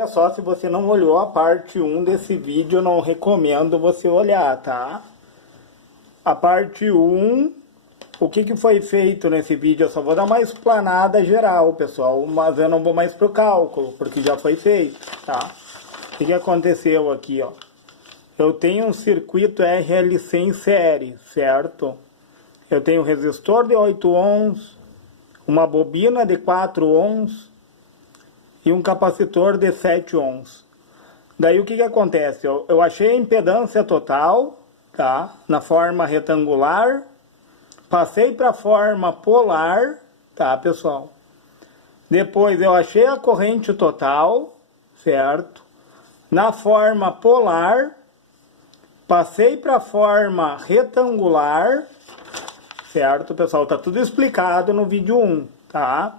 Olha só, se você não olhou a parte 1 desse vídeo, eu não recomendo você olhar, tá? A parte 1, o que foi feito nesse vídeo? Eu só vou dar uma explanada geral, pessoal, mas eu não vou mais pro cálculo, porque já foi feito, tá? O que aconteceu aqui, ó? Eu tenho um circuito RLC em série, certo? Eu tenho um resistor de 8 ohms, uma bobina de 4 ohms, e um capacitor de 7 ohms. Daí o que acontece? Eu achei a impedância total, tá? Na forma retangular, passei para a forma polar, tá, pessoal? Depois eu achei a corrente total, certo? Na forma polar, passei para a forma retangular, certo, pessoal? Tá tudo explicado no vídeo 1, tá?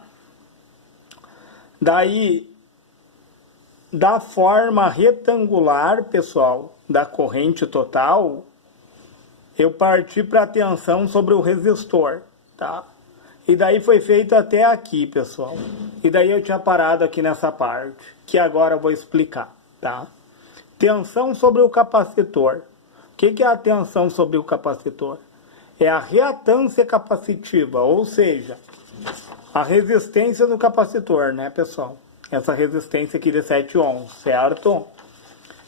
Daí, da forma retangular, pessoal, da corrente total, eu parti para a tensão sobre o resistor, tá? E daí foi feito até aqui, pessoal. E daí eu tinha parado aqui nessa parte, que agora eu vou explicar, tá? Tensão sobre o capacitor. O que é a tensão sobre o capacitor? É a reatância capacitiva, ou seja, a resistência do capacitor, né, pessoal? Essa resistência aqui de 7 ohms, certo?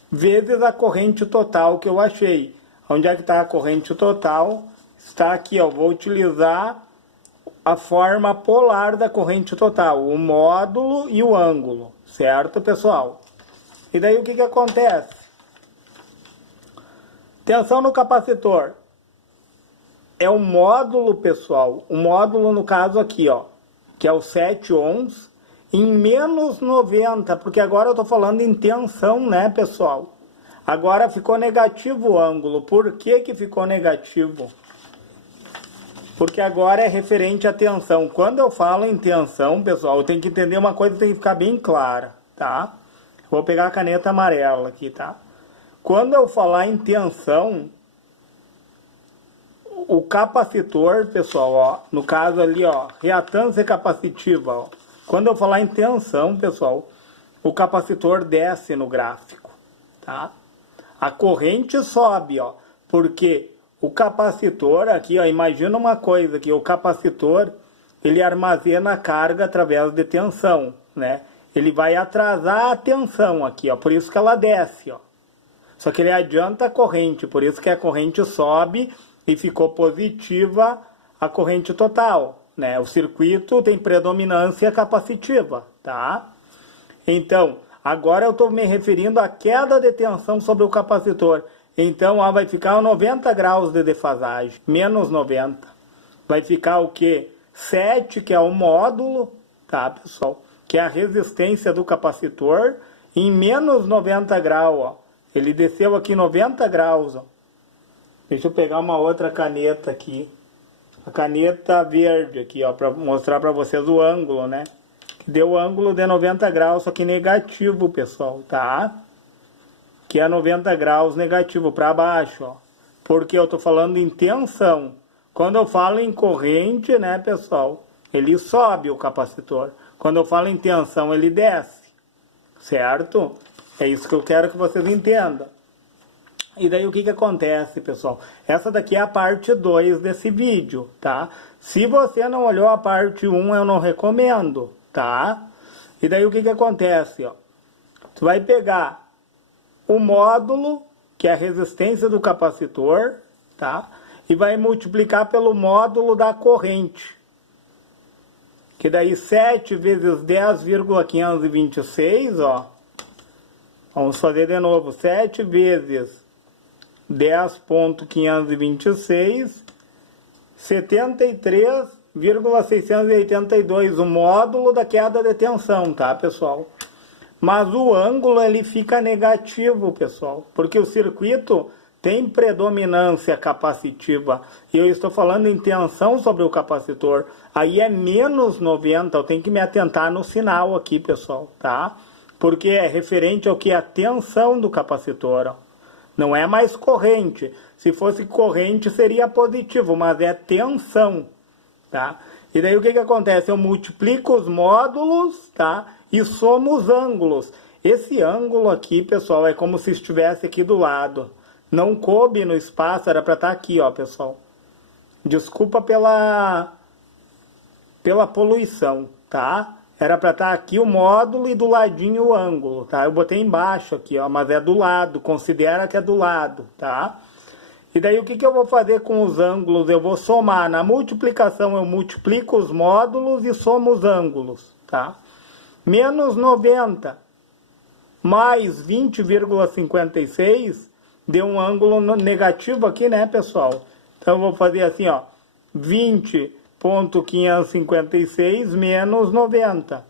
Vezes a corrente total que eu achei. Onde é que está a corrente total? Está aqui, ó. Vou utilizar a forma polar da corrente total, o módulo e o ângulo, certo, pessoal? E daí o que acontece? Tensão no capacitor. É o módulo, pessoal. O módulo, no caso aqui, ó, que é o 7 ohms, em menos 90, porque agora eu estou falando em tensão, né, pessoal? Agora ficou negativo o ângulo. Por que ficou negativo? Porque agora é referente à tensão. Quando eu falo em tensão, pessoal, eu tenho que entender uma coisa que tem que ficar bem clara, tá? Vou pegar a caneta amarela aqui, tá? Quando eu falar em tensão, o capacitor, pessoal, ó, no caso ali, ó, reatância capacitiva, ó. Quando eu falar em tensão, pessoal, o capacitor desce no gráfico, tá? A corrente sobe, ó, porque o capacitor aqui, ó, imagina uma coisa aqui, o capacitor, ele armazena a carga através de tensão, né? Ele vai atrasar a tensão aqui, ó, por isso que ela desce, ó. Só que ele adianta a corrente, por isso que a corrente sobe e ficou positiva a corrente total, né? O circuito tem predominância capacitiva, tá? Então, agora eu estou me referindo à queda de tensão sobre o capacitor. Então, ó, vai ficar 90 graus de defasagem, menos 90. Vai ficar o quê? 7, que é o módulo, tá, pessoal? Que é a resistência do capacitor, em menos 90 graus, ó. Ele desceu aqui 90 graus, ó. Deixa eu pegar uma outra caneta aqui. A caneta verde aqui, ó, para mostrar para vocês o ângulo, né? Deu ângulo de 90 graus, só que negativo, pessoal, tá? Que é 90 graus negativo para baixo, ó. Porque eu tô falando em tensão. Quando eu falo em corrente, né, pessoal, ele sobe o capacitor. Quando eu falo em tensão, ele desce, certo? É isso que eu quero que vocês entendam. E daí o que acontece, pessoal? Essa daqui é a parte 2 desse vídeo, tá? Se você não olhou a parte 1, eu não recomendo, tá? E daí o que acontece, ó? Tu vai pegar o módulo, que é a resistência do capacitor, tá? E vai multiplicar pelo módulo da corrente. Que daí 7 vezes 10,526, ó. Vamos fazer de novo. 7 vezes 10.526, 73,682, o módulo da queda de tensão, tá, pessoal? Mas o ângulo, ele fica negativo, pessoal, porque o circuito tem predominância capacitiva, e eu estou falando em tensão sobre o capacitor, aí é menos 90, eu tenho que me atentar no sinal aqui, pessoal, tá? Porque é referente ao que é a tensão do capacitor, ó. Não é mais corrente. Se fosse corrente seria positivo, mas é tensão, tá? E daí o que acontece? Eu multiplico os módulos, tá? E somo os ângulos. Esse ângulo aqui, pessoal, é como se estivesse aqui do lado. Não coube no espaço, era para estar aqui, ó, pessoal. Desculpa pela poluição, tá? Era para estar aqui o módulo e do ladinho o ângulo, tá? Eu botei embaixo aqui, ó, mas é do lado, considera que é do lado, tá? E daí o que eu vou fazer com os ângulos? Eu vou somar. Na multiplicação eu multiplico os módulos e somo os ângulos, tá? Menos 90 mais 20,56 deu um ângulo negativo aqui, né, pessoal? Então eu vou fazer assim, ó, 20,556 menos 90.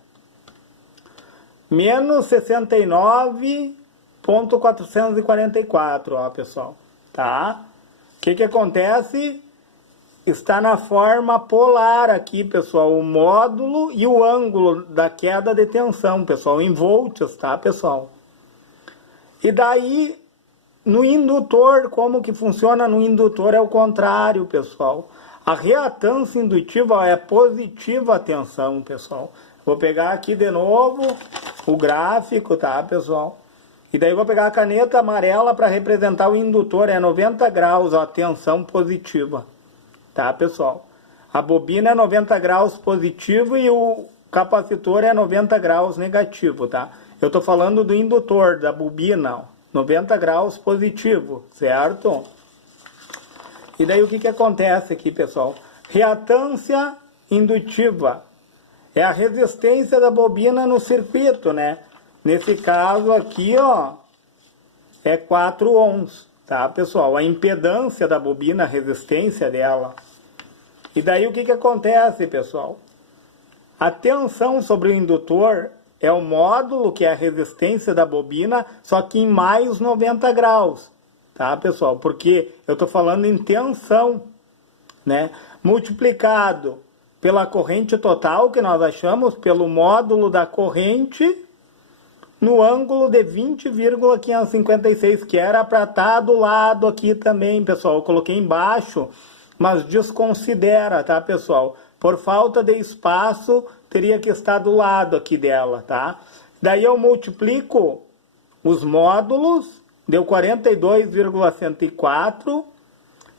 Menos 69,444, ó, pessoal, tá? O que acontece? Está na forma polar aqui, pessoal, o módulo e o ângulo da queda de tensão, pessoal, em volts, tá, pessoal? E daí, no indutor, como que funciona no indutor é o contrário, pessoal. A reatância indutiva é positiva a tensão, pessoal. Vou pegar aqui de novo o gráfico, tá, pessoal? E daí vou pegar a caneta amarela para representar o indutor, é 90 graus, a tensão positiva. Tá, pessoal? A bobina é 90 graus positivo e o capacitor é 90 graus negativo, tá? Eu tô falando do indutor, da bobina, ó, 90 graus positivo, certo? E daí o que acontece aqui, pessoal? Reatância indutiva é a resistência da bobina no circuito, né? Nesse caso aqui, ó, é 4 ohms. Tá, pessoal? A impedância da bobina, a resistência dela. E daí o que acontece, pessoal? A tensão sobre o indutor é o módulo, que é a resistência da bobina, só que em mais 90 graus. Tá, pessoal? Porque eu estou falando em tensão, né? Multiplicado pela corrente total, que nós achamos, pelo módulo da corrente, no ângulo de 20,556, que era para estar do lado aqui também, pessoal. Eu coloquei embaixo, mas desconsidera, tá, pessoal? Por falta de espaço, teria que estar do lado aqui dela, tá? Daí eu multiplico os módulos, deu 42,104,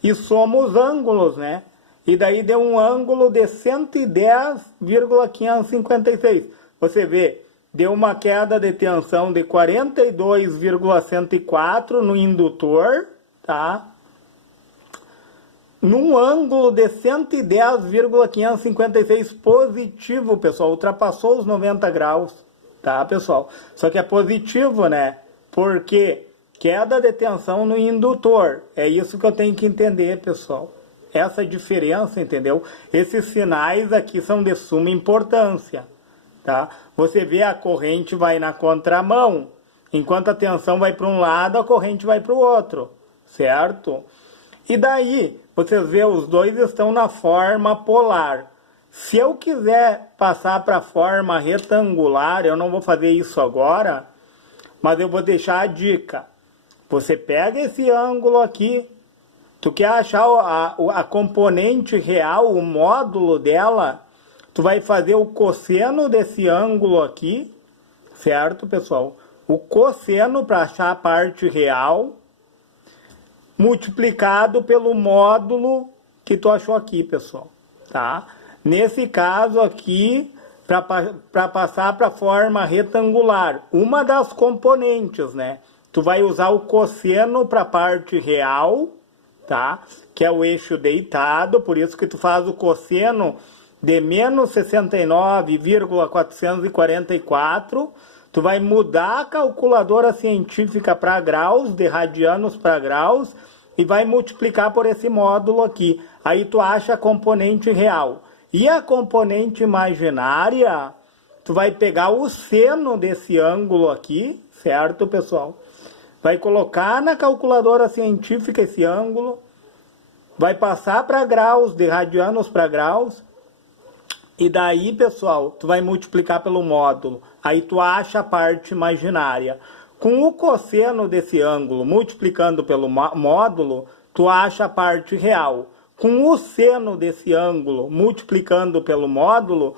e somo os ângulos, né? E daí deu um ângulo de 110,556. Você vê, deu uma queda de tensão de 42,104 no indutor, tá? Num ângulo de 110,556 positivo, pessoal. Ultrapassou os 90 graus, tá, pessoal? Só que é positivo, né? Porque queda de tensão no indutor. É isso que eu tenho que entender, pessoal. Essa diferença, entendeu? Esses sinais aqui são de suma importância. Tá? Você vê a corrente vai na contramão, enquanto a tensão vai para um lado, a corrente vai para o outro, certo? E daí, vocês vê, os dois estão na forma polar. Se eu quiser passar para a forma retangular, eu não vou fazer isso agora, mas eu vou deixar a dica. Você pega esse ângulo aqui, tu quer achar a componente real, o módulo dela, tu vai fazer o cosseno desse ângulo aqui, certo, pessoal? O cosseno para achar a parte real, multiplicado pelo módulo que tu achou aqui, pessoal, tá? Nesse caso aqui, para passar para a forma retangular, uma das componentes, né? Tu vai usar o cosseno para a parte real, tá? Que é o eixo deitado, por isso que tu faz o cosseno de menos 69,444, tu vai mudar a calculadora científica para graus, de radianos para graus, e vai multiplicar por esse módulo aqui. Aí tu acha a componente real. E a componente imaginária, tu vai pegar o seno desse ângulo aqui, certo, pessoal? Vai colocar na calculadora científica esse ângulo, vai passar para graus, de radianos para graus, e daí, pessoal, tu vai multiplicar pelo módulo. Aí tu acha a parte imaginária. Com o cosseno desse ângulo multiplicando pelo módulo, tu acha a parte real. Com o seno desse ângulo multiplicando pelo módulo,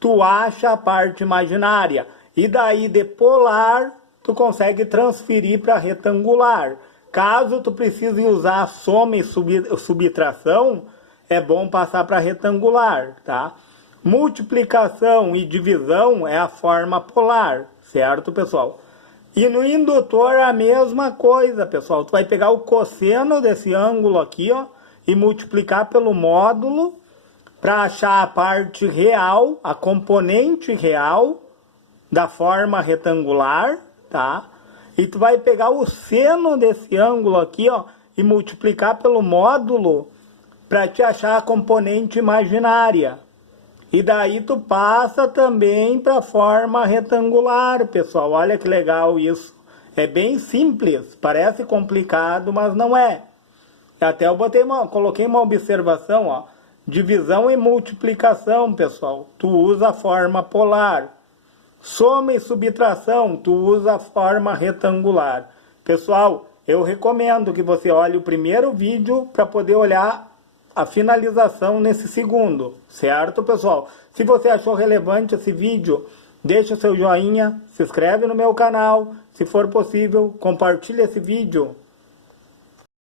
tu acha a parte imaginária. E daí de polar, tu consegue transferir para retangular. Caso tu precise usar soma e subtração, é bom passar para retangular, tá? Multiplicação e divisão é a forma polar, certo, pessoal? E no indutor a mesma coisa, pessoal. Tu vai pegar o cosseno desse ângulo aqui, ó, e multiplicar pelo módulo para achar a parte real, a componente real da forma retangular, tá? E tu vai pegar o seno desse ângulo aqui, ó, e multiplicar pelo módulo para te achar a componente imaginária. E daí tu passa também para a forma retangular, pessoal. Olha que legal isso. É bem simples, parece complicado, mas não é. Até eu coloquei uma observação, ó. Divisão e multiplicação, pessoal. Tu usa a forma polar. Soma e subtração, tu usa a forma retangular. Pessoal, eu recomendo que você olhe o primeiro vídeo para poder olhar a finalização nesse segundo, certo, pessoal? Se você achou relevante esse vídeo, deixa o seu joinha, se inscreve no meu canal, se for possível, compartilhe esse vídeo